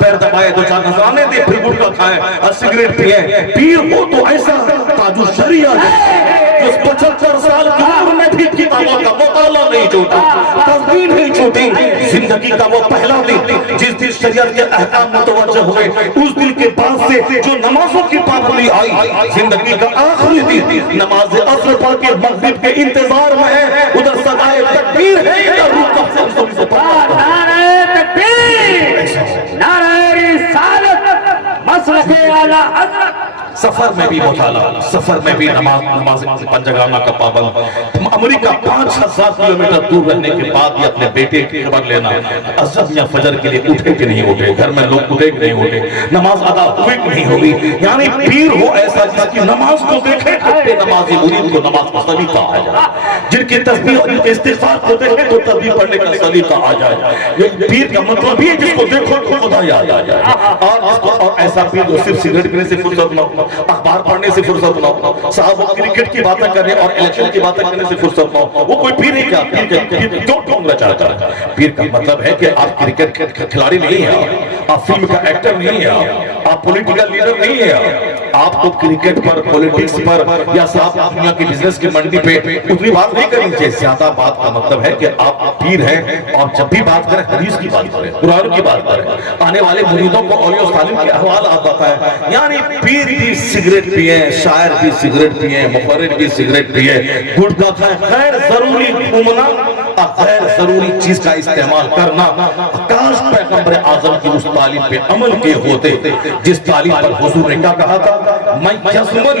پیر دبائے دو چار نذرانے دے پھر گٹکا کھائے اور سگریٹ پیے. پیر ہو تو ایسا تاج الشریعہ جو 75 سال کی عمر میں بھی کتابوں کا مطالعہ نہیں چھوٹا, تسبیح نہیں چھوٹی. زندگی کا وہ پہلا دن جس دن شریعت کے احکام متوجہ ہوئے, اس دن کے بعد سے جو نمازوں کی پابندی آئی, زندگی کا آخری دن نماز عصر پڑھ کے مغرب کے انتظار میں ہے. ادھر صدائے تکبیر ہے, ادھر رکوع سے ہم سے پڑھا نعرہ تکبیر, نعرہ رسالت, مسلک اعلی حضرت. سفر میں بھی مطالعہ, سفر میں بھی نماز پنجگانہ کا پابند. امریکہ 5000 کلومیٹر دور رہنے کے بعد یہ اپنے بیٹے کی خبر لینا, عصر یا فجر کے لیے اٹھے کہ نہیں اٹھے, گھر میں لوگ اٹھے کہ نہیں اٹھے, نماز ادا ہوئی کہ نہیں ہوئی. یعنی پیر ہو ایسا جس کی نماز کو دیکھے تو بے نمازی مرید کو نماز کا سلیقہ آ جائے, جن کی تسبیح اور جن کے استغفار کو دیکھے تو تسبیح پڑھنے کا سلیقہ آ جائے. یہ پیر کا مطلب یہ جس کو دیکھو تو خدا یاد آ جائے. اور ایسا پیر جو صرف سگریٹ پینے سے فرصت نہ ہو, اخبار پڑھنے سے فرصت نہ ہو, صاحب وہ کرکٹ کی باتیں کرنے اور الیکشن کی باتیں کرنے سے فرصت نہ ہو, وہ کوئی پیر ہے کیا؟ پیر کیوں ڈھونگنا چاہتا ہے؟ پیر کا مطلب ہے کہ آپ کرکٹ کھلاڑی نہیں ہیں, آپ فلم کا ایکٹر نہیں ہیں, آپ پولیٹیکل لیڈر نہیں ہیں. آپ کو کرکٹ پر, پولیٹکس پر یا صاحب دنیا کی بزنس کی منڈی پہ اتنی بات نہیں کرنی چاہیے. زیادہ بات کا مطلب ہے کہ آپ پیر ہیں اور جب بھی بات کریں حدیث کی بات کریں, قرآن کی بات کریں, آنے والے مریدوں کو اولیاء سالم کے احوال آپ بتائیں. یعنی پیر بھی سگریٹ پیئے, شاعر بھی سگریٹ پیئے, مفرد بھی سگریٹ پیئے, گٹکا کھائیں. غیر ضروری گھومنا اور غیر ضروری چیز کا استعمال کرنا. کاش پیغمبر اعظم کی اس تعلیم پہ عمل کے ہوتے جس تعلیم پر حضور نے کیا کہا تھا, من یسمن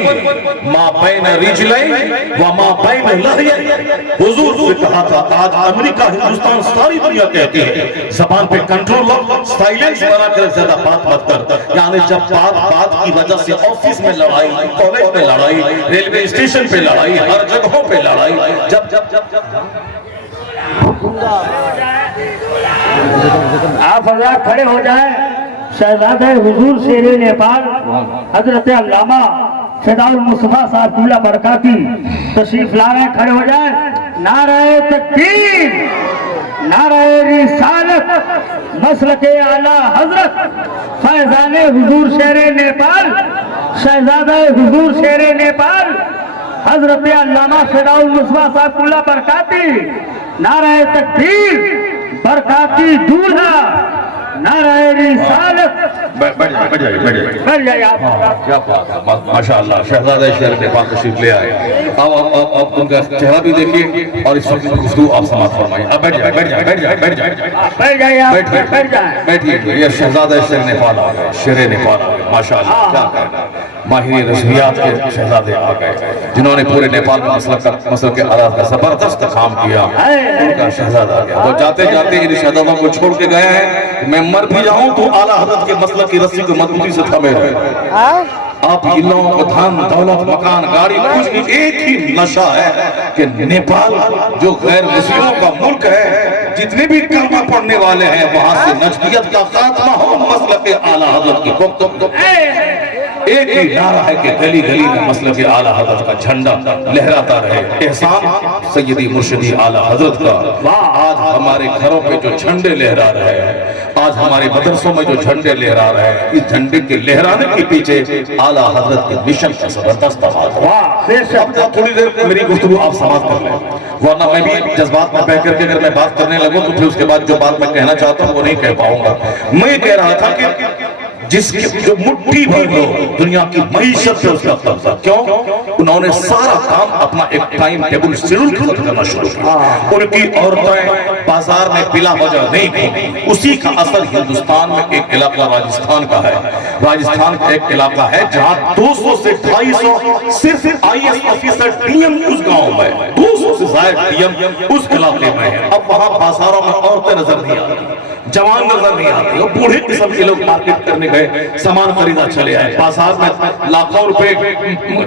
ما بین رجلین وما بین لحیین. حضور نے کہا تھا آج امریکہ, ہندوستان, ساری دنیا کہتی ہے زبان پہ کنٹرول لو, سائلنس بنا کر زیادہ بات مت کر. یعنی جب بات کی وجہ سے آفس میں لڑائی, کالج میں لڑائی, ریلوے اسٹیشن پہ لڑائی, ہر جگہوں پہ لڑائی, جب آپ حضرات کھڑے ہو جائیں. شہزادہ حضور شیر نیپال حضرت علامہ فداء المصطفیٰ صاحب قبلہ برکاتی تشریف لا رہے ہیں, کھڑے ہو جائیں. نعرہ تکبیر, نعرہ رسالت, مسلک اعلی حضرت فیضان حضور شیر نیپال, شہزادہ حضور شیر نیپال حضرت علامہ فداء المصطفیٰ صاحب قبلہ برکاتی. نعرہ تکبیر, برکاتی دولہا, نعرہ رسالت. بڑھ جائے آپ کیا بات ہے, ماشاءاللہ. شہزادہ شہر نیپال تشریف لے آئے. اب ان کا چہرہ بھی دیکھیے اور اس وقت گفتگو آپ سماعت فرمائیں. اب بیٹھیے. یہ شہزادہ شہر نیپال آ گئے, شیر نیپال آ گئے. ماشاءاللہ کیا کہنا, ماہر رسمیات کے شہزادے آ گئے جنہوں نے پورے نیپال میں مسلک آزاد کا زبردست کام کیا. ان کا شہزادہ آ گیا. وہ جاتے جاتے ان شہزادوں کو چھوڑ کے گئے ہیں, میں مر بھی جاؤں تو اعلیٰ حضرت کے مسلک کی رسی کو مضبوطی سے تھامے رہے. آپ ان لوگوں کو دھن, دولت, مکان, گاڑی, کچھ نہیں, ایک ہی نشہ ہے کہ نیپال جو غیر مسلموں کا ملک ہے, جتنے بھی کلمہ پڑھنے والے ہیں وہاں سے نجدیت کا خاتمہ ہو مسلک اعلیٰ حضرت کی. ایک ہی نعرہ ہے کہ گلی گلی میں مسلک اعلیٰ حضرت کا جھنڈا لہراتا رہے. احسان سیدی مرشدی اعلیٰ حضرت کا آج ہمارے گھروں پہ جو جھنڈے لہرا رہے ہیں, آج ہمارے مدرسوں میں جو جھنڈے لہرا رہے ہیں, اس جھنڈے کے لہرانے کے پیچھے اعلیٰ حضرت کے مشن کا زبردست بات ہے. اب تھوڑی دیر میری گفتگو آپ سماعت کر لیں, ورنہ میں بھی جذبات میں بہ کر کے اگر میں بات کرنے لگوں تو پھر اس کے بعد جو بات میں کہنا چاہتا ہوں وہ نہیں کہہ پاؤں گا. میں یہ کہہ رہا تھا کہ جس کی جو مٹھی بھر لوگ دنیا کی معیشت پہ اس کا قبضہ, کیوں؟ انہوں نے سارا کام اپنا ایک ٹائم ٹیبل شیڈول خود کرنا شروع کیا. ان کی عورتیں بازار میں بلا وجہ نہیں گھومیں. اسی کا اثر ہندوستان میں ایک علاقہ راجستھان کا ہے. راجستھان کا ایک علاقہ ہے جہاں 200 سے 250 صرف IAS آفیسر ڈیم اس گاؤں میں, 200 سے زائد ڈیم اس علاقے میں ہے. اب وہاں بازاروں میں عورتیں نظر نہیں آتی, جوان نظر نہیں آتے, اور بوڑھے قسم کے لوگ مارکیٹ کرنے گئے, سامان خریدا چلے آئے. بازار میں لاکھوں روپے,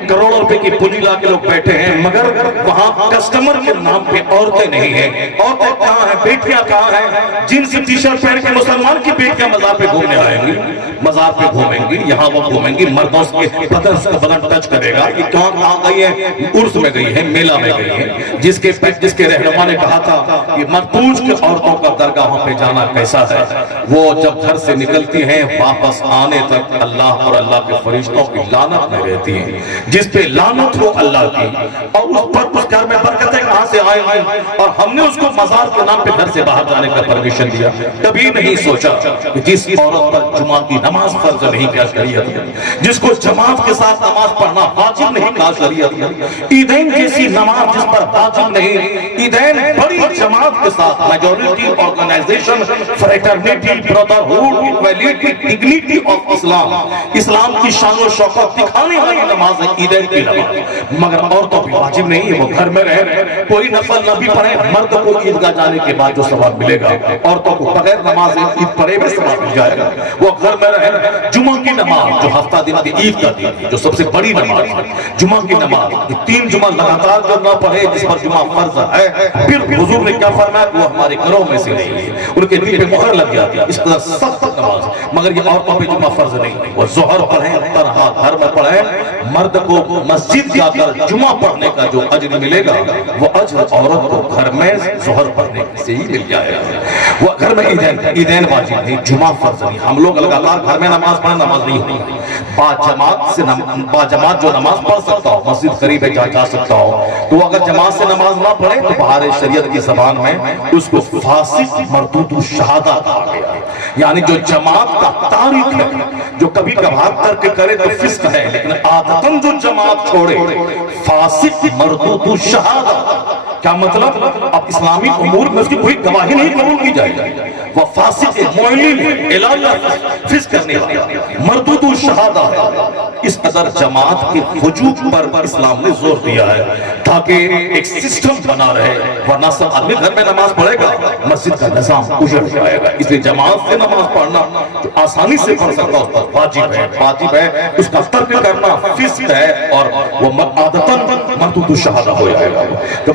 کروڑوں روپے کی پونجی لا کے لوگ بیٹھے ہیں, مگر وہاں کسٹمر کے نام پہ عورتیں نہیں ہیں. عورتیں کہاں ہیں, بیٹیاں کہاں ہیں؟ جن سے ٹی شرٹ پہن کے مسلمان کی بیٹیاں مزار پہ گھومنے آئیں گی, مزار پہ گھومیں گی, یہاں وہ گھومیں گی, مردوں کے بدن سے بدن ٹچ کرے گا. یہ کہاں آ گئی ہے؟ عرس میں گئی ہے, میلہ میں گئی ہے. جس کے رہنما نے کہا تھا یہ مت پوچھ کہ عورتوں کا درگاہوں پہ جانا کیسا ایسا ہے وہ جب گھر سے نکلتی ہیں واپس آنے تک اللہ اور اللہ کے فرشتوں کی لعنت میں رہتی ہیں. جس پہ لعنت ہو اللہ کی اور اس پر اس گھر میں برکتیں کہاں سے آئے ہیں اور ہم نے اس کو مزار کے نام پہ گھر سے باہر جانے کا پرمیشن دیا. کبھی نہیں سوچا کہ جس عورت پر جمعہ کی نماز فرض نہیں کیا شریعت نے, جس کو جماعت کے ساتھ نماز پڑھنا واجب نہیں کہا شریعت نے, عیدین جیسی نماز جس پر واجب نہیں, عیدین بڑی جماعت کے ساتھ majority organisation fraternity brotherhood equality dignity of Islam, اسلام کی شان و شوکت دکھانے والی نماز ہے عیدین کی نماز. مگر عورتوں پہ واجب نہیں ہے, وہ گھر میں رہے, کوئی نفل نہ بھی پڑھے, مرد کو عیدگاہ جانے کے بعد جو ثواب ملے گا عورتوں کو بغیر نماز عید پڑھے بھی ثواب مل جائے گا. وہ گھر میں رہے, جمعہ کی نماز جو ہفتہ دن کی عید کا دن جو سب سے بڑی نماز ہے, جمعہ کی نماز 3 جمعہ لگاتار جو نہ پڑھے جس پر جمعہ فرض ہے, پھر حضور نے کیا فرمایا کہ وہ ہمارے گھروں میں سے نہیں ہے, ان کے دل پہ مہر لگ جاتی ہے. اس قدر سخت نماز, مگر یہ عورتوں پہ جمعہ فرض نہیں. وہ ظہر پڑھیں تنہا گھر میں پڑھیں, مرد کو مسجد جا کر جمعہ پڑھنے کا جو اجر ملے گا وہ اجر عورت کو گھر میں ظہر پڑھنے سے ہی مل جائے گا. وہ گھر میں عیدین واجب نہیں, جمعہ فرض نہیں. ہم لوگ لگاتار گھر میں نماز پڑھیں, نماز نہیں ہوتی. باجماعت جو نماز پڑھ سکتا ہو, مسجد قریب ہے جا سکتا ہو, تو اگر جماعت سے نماز نہ پڑھے تو باہر شریعت کی زبان میں اس کو فاسق مردود الشہادہ کہا گیا. یعنی جو جماعت کا تارک ہے, جو کبھی کبھار ترک کرے تو فسق ہے, لیکن عادتاً جو جماعت چھوڑے فاسق مردود الشہادہ. کیا مطلب؟ اب اسلامی امور میں اس کی کوئی گواہی نہیں قبول کی جائے گی. وہ فاسق معلن اعلانیہ فسق کرنے والا مردود الشہادہ ہے. اس قدر جماعت کے وجوب پر اسلام نے زور دیا ہے تاکہ ایک سسٹم بنا رہے, ورنہ سب آدمی گھر میں نماز پڑھے گا, مسجد کا نظام اجڑ جائے گا. اس لیے جماعت سے نماز پڑھنا جو آسانی سے پڑھ سکتا اس پر واجب ہے, واجب ہے. اس کا ترک کرنا فسق ہے اور وہ عادتاً مردود الشہادہ ہو جائے گا.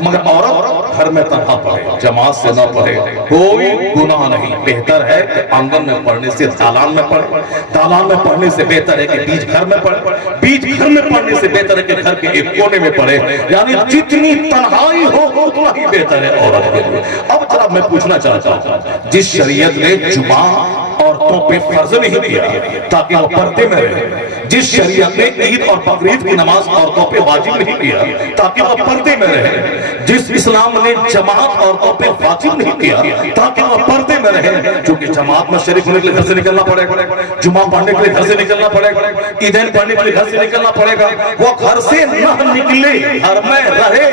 مگر عورت گھر میں تنہا پڑھے, جماعت سے نہ پڑھے, کوئی گناہ نہیں. بہتر ہے کہ آنگن میں پڑھنے سے دالان میں پڑھے, دالان میں پڑھنے سے بہتر ہے کہ بیچ گھر میں پڑھے, بیچ گھر میں پڑھنے سے بہتر ہے کہ گھر کے ایک کونے میں پڑھے. یعنی جتنی تنہائی ہو اتنا ہی بہتر ہے عورت کے لیے. اب ذرا میں پوچھنا چاہتا ہوں, جس شریعت نے جمعہ عورتوں پہ فرض نہیں کیا تاکہ وہ پردے میں رہے, جس شریعت نے عید اور بقرعید کی نماز عورتوں پہ واجب نہیں کیا تاکہ وہ پردے میں رہے, جس اسلام نے جماعت عورتوں پہ واجب نہیں کیا تاکہ وہ پردے میں رہے, چونکہ جماعت میں شریک ہونے کے لیے گھر سے نکلنا پڑے گا, جمعہ پڑھنے کے لیے گھر سے نکلنا پڑے گا, عیدین پڑھنے کے لیے گھر سے نکلنا پڑے گا. وہ گھر سے نہ نکلے, گھر میں رہے,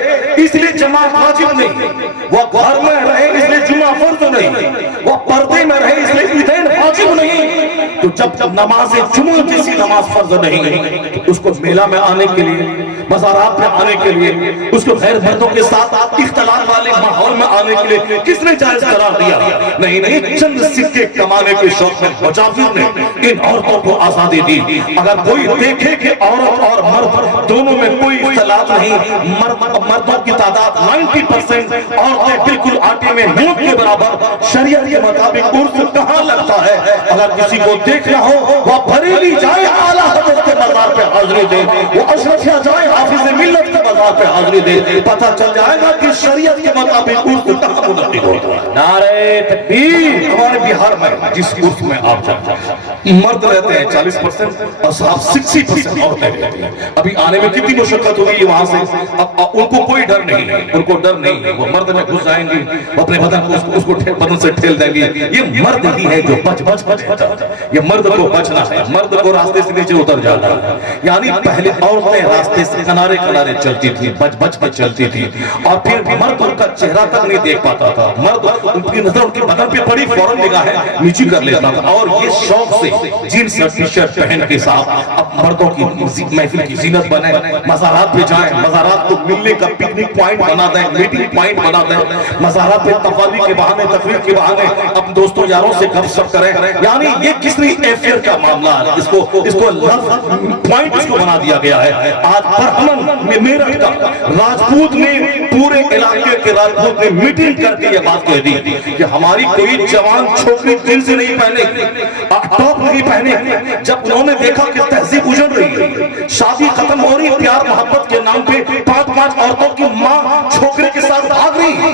اس لیے جماعت واجب نہیں. وہ گھر میں رہے اس لیے جمعہ فرض نہیں. وہ پردے میں رہے اس لیے عیدین واجب نہیں. تو جب نماز جمعہ جیسی نماز فرض نہیں, تو اس کو میلہ میں آنے کے لیے, مزارات میں آنے کے لیے, اس کو غیر مردوں کے ساتھ اختلاط والے ماحول میں آنے کے لیے کس نے جائز قرار دیا؟ نہیں, چند سکے کمانے کے شوق میں مجاہدین نے ان عورتوں کو آزادی دی. اگر کوئی دیکھے کہ عورت اور مرد دونوں میں کوئی اختلاط نہیں, مردوں کی تعداد 90%, عورتیں بالکل آٹے میں نوٹ کے برابر, شریعت کے مطابق عرس کہاں لگتا ہے؟ اگر کسی کو دیکھنا ہو وہ بریلی جائے اعلیٰ حضرت کے مزار پہ حاضری دے, وہ اشرفیہ جائے حافظ ملت کے مزار پہ حاضری دے, پتہ چل جائے گا کہ شریعت کے مطابق عرس کہاں منعقد ہوتا ہے. نعرہ تکبیر. ہمارے بہار میں جس عرس میں آپ جانتے ہیں مرد رہتے ہیں 40% اور صاحب 60% عورتیں رہتی ہیں. ابھی آنے میں کتنی مشقت ہوگی وہاں سے, اب ان کو کوئی ڈر نہیں ہے, ان کو ڈر نہیں ہے. وہ مرد میں گھس جائیں گی, اپنے بدن کو اس کو بدن سے ٹھیل دیں گی. یہ مرد ہی ہے جو بچ جاتا ہے. یہ مرد کو بچنا ہے, مرد کو راستے سے نیچے اتر جانا ہے. یعنی پہلے عورتیں راستے سے کنارے کنارے چلتی تھی, بچ کے چلتی تھی, اور پھر مرد ان کا چہرہ تک نہیں دیکھ پاتا تھا. مرد ان کی نظر ان کے بدن پہ پڑی فوراً نگاہیں نیچی کر لیتا تھا, اور یہ شوق سے جینس اور ٹی شرٹ پہن کے ساتھ اب مردوں کی محفل کی زینت بنے, مزارات پہ جائیں, مزارات کو ملنے کا پکنک پوائنٹ بنا دیں, میٹنگ پوائنٹ بنا دیں, مزارات پہ تقاضی کے بہانے, تقریر کے بہانے اپنے دوستوں یاروں سے گپ شپ کریں. یعنی یہ کتنی ایفیر کا معاملہ ہے, اس کو پوائنٹ اس کو بنا دیا گیا ہے. آج برہمن میں میرٹھ کا راجپوت نے پورے علاقے کے راجپوت نے میٹنگ کر کے یہ بات کہہ دی کہ ہماری کوئی جوان چھوکری دل سے نہیں پہنے, ٹاپ نہیں پہنے. جب انہوں نے دیکھا کہ تہذیب اجڑ رہی ہے, شادی ختم ہو رہی, پیار محبت کے نام پہ 5 عورتوں کی ماں چھوکرے کے ساتھ بھاگ رہی,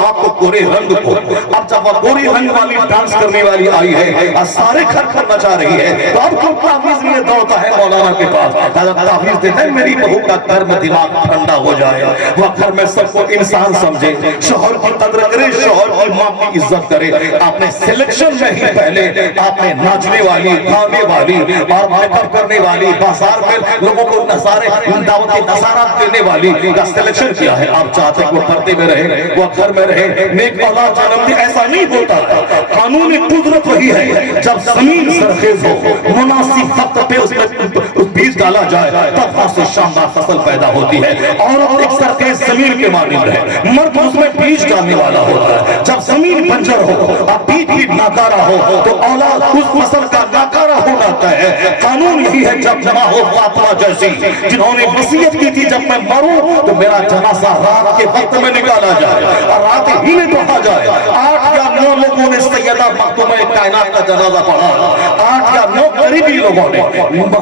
آپ کو گورے رنگ کو. اب جب وہ گوری رنگ والی ڈانس کرنے والی آئی ہے سارے گھر پر نچا رہی ہے تو اب کیوں تحفیظ لیے دوڑتا ہے مولانا کے پاس. تحفیظ دیتا ہے میری بہو کا گھر میں دماغ ٹھنڈا ہو جائے, وہ گھر میں سب کو انسان سمجھے, شوہر کی قدر کرے, شوہر کی ماں کی عزت کرے. آپ نے سلیکشن میں ہی پہلے آپ نے ناچنے والی, گانے والی اور میک اپ کرنے والی, بازار میں لوگوں کو نظارے دعوت کے نظارات دینے والی کا سلیکشن کیا ہے. آپ چاہتے ہیں وہ پردے میں رہے, وہ گھر میں رہے, نیک اولاد جنم دے. ایسا نہیں ہوتا. قانون قدرت وہی ہے جب زمین سرخیز ہو, مناسب وقت پہ اس میں بیج ڈالا جائے تب وہاں سے شاندار فصل پیدا ہوتی ہے. عورت ایک سرخیز زمین کے مانند ہے, مرد اس میں بیج ڈالنے والا ہوتا ہے. جب زمین بنجر ہو اور بیج بھی ناکارہ ہو تو اولاد اس فصل کا ناکارہ ہو جاتا ہے. قانون یہی ہے جب جمع ہو فاطمہ جیسی جنہوں نے وصیت کی تھی جب میں مروں تو میرا جنازہ رات کے وقت میں نکالا جائے اور رات ہی میں پڑھا جائے. 8 یا 9 لوگوں نے سیدہ مختومہ کائنات کا جنازہ پڑھا, 8 یا 9 قریبی لوگوں نے.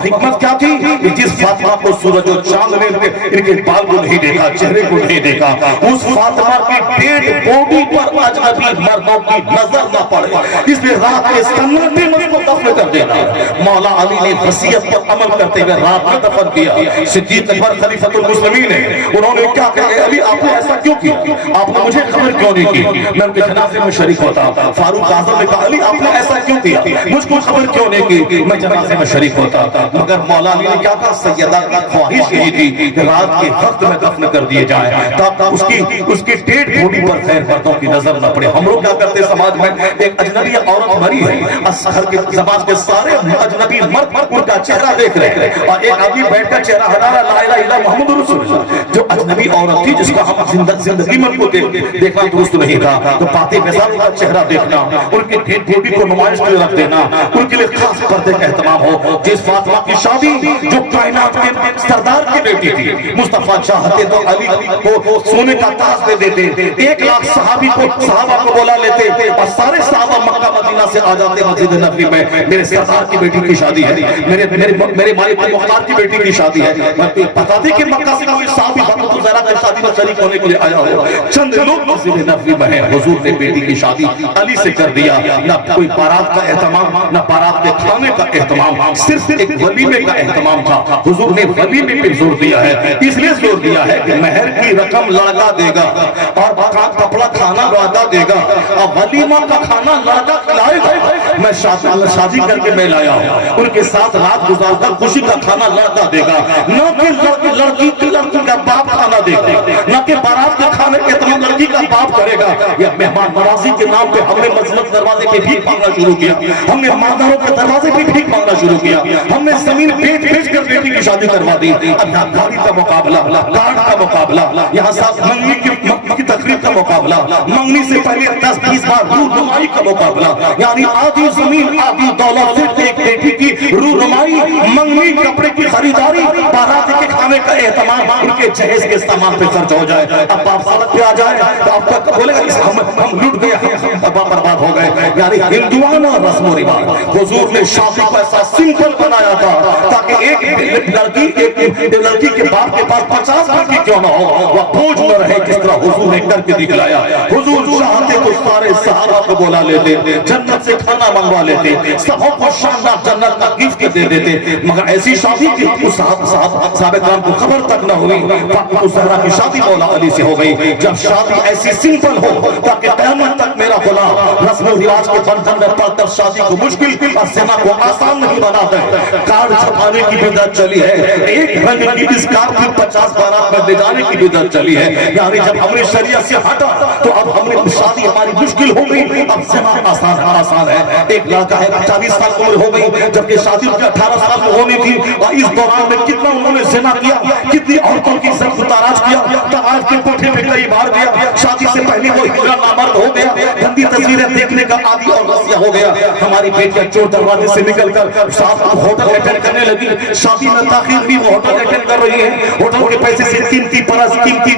حکمت کیا تھی کہ جس فاطمہ کو سورج و چاند نے ان کے بال کو نہیں دیکھا, چہرے کو نہیں دیکھا, اس فاطمہ کی ڈیڈ باڈی پر اجنبی مردوں کی نظر نہ پڑے, اس لیے رات کے سنتے میں اس کو دفن کر دینا. مولا علی نے وصیت پر عمل کرتے ہوئے رات میں دفن کیا. صدیق اکبر خلیفۃ المسلمین ہیں, انہوں نے کیا کہا, علی آپ نے ایسا کیوں کیا, آپ نے مجھے خبر کیوں نہیں کی, میں ان کے جنازے میں شریک ہوتا. فاروق اعظم نے کہا علی آپ نے ایسا کیوں کیا, مجھ کو خبر کیوں نہیں کی, میں جنازے میں شریک ہوتا. مگر مولا علی نے کیا کہا, سیدہ کی خواہش یہی تھی کہ رات کے وقت میں دفن کر دیے جائے تاکہ اس کی ڈیڈ باڈی پر خیر مردوں کی نظر نہ پڑے. ہم لوگ کیا کرتے سماج میں, ایک اجنبی عورت مری ہے, گھر کے سماج کے سارے اجنبی مرد ان کا چہرہ دیکھ رہے ہیں اور ایک آدمی بیٹھ کر چہرہ ہٹا رہا, لا الہ الا محمد رسول اللہ. جو اجنبی عورت تھی جس کا ہم زندگی میں کو دیکھنا درست نہیں تھا, تو پاتے ویزان کا چہرہ دیکھنا, ان کی ڈیڈ باڈی کو نمائش کے رکھ دینا, ان کے لیے خاص پردے کا اہتمام ہو. جس فاطمہ کی شادی جو کائنات کے سردار کی بیٹی تھی, مصطفیٰ چاہتے تو علی کو سونے کا تاج دے دیتے, 1 لاکھ صحابہ کو بلا لیتے اور سارے صحابہ مکہ مدینہ سے آ جاتے مسجد نبوی میں. میرے سردار کی بیٹی کی شادی ہے, میرے مالک مختار کی بیٹی کی شادی ہے. بتا دیں کہ مکہ سے کوئی صحابی ابو ذرا کی شادی میں شریک ہونے کے لیے آیا ہو, چند لوگ مسجد نبوی میں ہیں. حضور نے بیٹی کی شادی علی سے کر دیا. نہ کوئی بارات کا اہتمام, نہ بارات کے کھانے کا اہتمام, صرف ایک ولیمے کا اہتمام تھا. حضور نے ولیمے پہ زور دیا ہے, اس لیے زور دیا ہے کہ مہر کی رقم لڑکا دے گا اور کپڑا کھانا لڑکا دے گا اور ولیمہ کا کھانا لڑکا کھلائے گا. میں شادی کر کے میں لایا ہوں, ان کے ساتھ رات گزار کر خوشی کا کھانا لڑکا دے گا, نہ کہ لڑکی کا باپ کھانا دے گا, نہ کہ بارات کے کھانے کے اہتمام لڑکی کا باپ کرے گا. یا مہمان نوازی کے نام پہ ہم نے مسجد دروازے کے بھیک مانگنا شروع کیا, ہم نے مادروں کے دروازے پہ بھیک مانگنا شروع کیا, ہم نے زمین بیچ کر بیٹی کی شادی کروا دی. اب یہاں گاڑی کا مقابلہ, کارڈ کا مقابلہ, یہاں ساتھ منگنی کی تقریب کا مقابلہ, منگنی سے پہلے 10-20 بار روح رمائی کا مقابلہ, یعنی آدھی زمین آدھی دولت سے ایک بیٹی کی روح رمائی, منگنی کپڑے کی خریداری, بارات کے کھانے کا اہتمام, ان کے جہیز کے سامان پہ خرچ ہو جائے. اب آپ سڑک پہ آ جائیں تو آپ کیا بولے گا, ہم لٹ گئے, ہم برباد ہو گئے. یعنی ہندوانہ رسم و رواج. حضور نے شادی کو ایسا سمپل بنایا تھا تاکہ ایک لڑکی کے باپ کے پاس 50 لڑکی کیوں نہ ہو, وہ بوجھ نہ رہے. جس طرح حضور نے کر کے دکھلایا. حضور چاہتے تو سارے صحابہ کو بلا لیتے, جنت سے کھانا منگوا لیتے, سبوں کو شاندار جنت کا گفٹ دے دیتے, مگر ایسی شادی کی صحابہ کرام کو خبر تک نہ ہوئی. فاطمہ زہرا کی شادی مولا علی سے ہو گئی. جب شادی ایسی سمپل ہو تاکہ قیامت تک میرا غلام رسم و رواج کے بندھن میں پڑ کر شادی کو مشکل اور زنا کو آسان نہیں بنا دے. کارڈ چھپانے کی بدعت چلی ہے, ایک رنگ کی اس کارڈ کی 50 بارات میں لے جانے کی بدعت چلی ہے. یعنی جب ہم نے شریعت سے ہٹا تو اب ہم نے شادی ہماری مشکل ہو گئی, اب زنا آسان ہے. ایک لڑکا ہے 40 سال عمر ہو گئی جبکہ شادی 18 سال میں ہونی تھی, اور اس دوران میں کتنا انہوں نے زنا کیا, کتنی عورتوں کی عزت کو تاراج کیا, تاراج کے کوٹھے میں کئی بار گیا. شادی سے پہلے وہ ہجرا نامرد ہو گیا, گندی تصویریں دیکھنے کا عادی اور غصہ ہو گیا. ہماری بیٹیاں چور دروازے سے نکل کر ساتھ ہوٹل اٹینڈ کرنے لگی. شادی میں تاخیر بھی وہ ہوٹل اٹینڈ کر رہی ہے. ہوٹل کے پیسے سے قیمتی پرس, قیمتی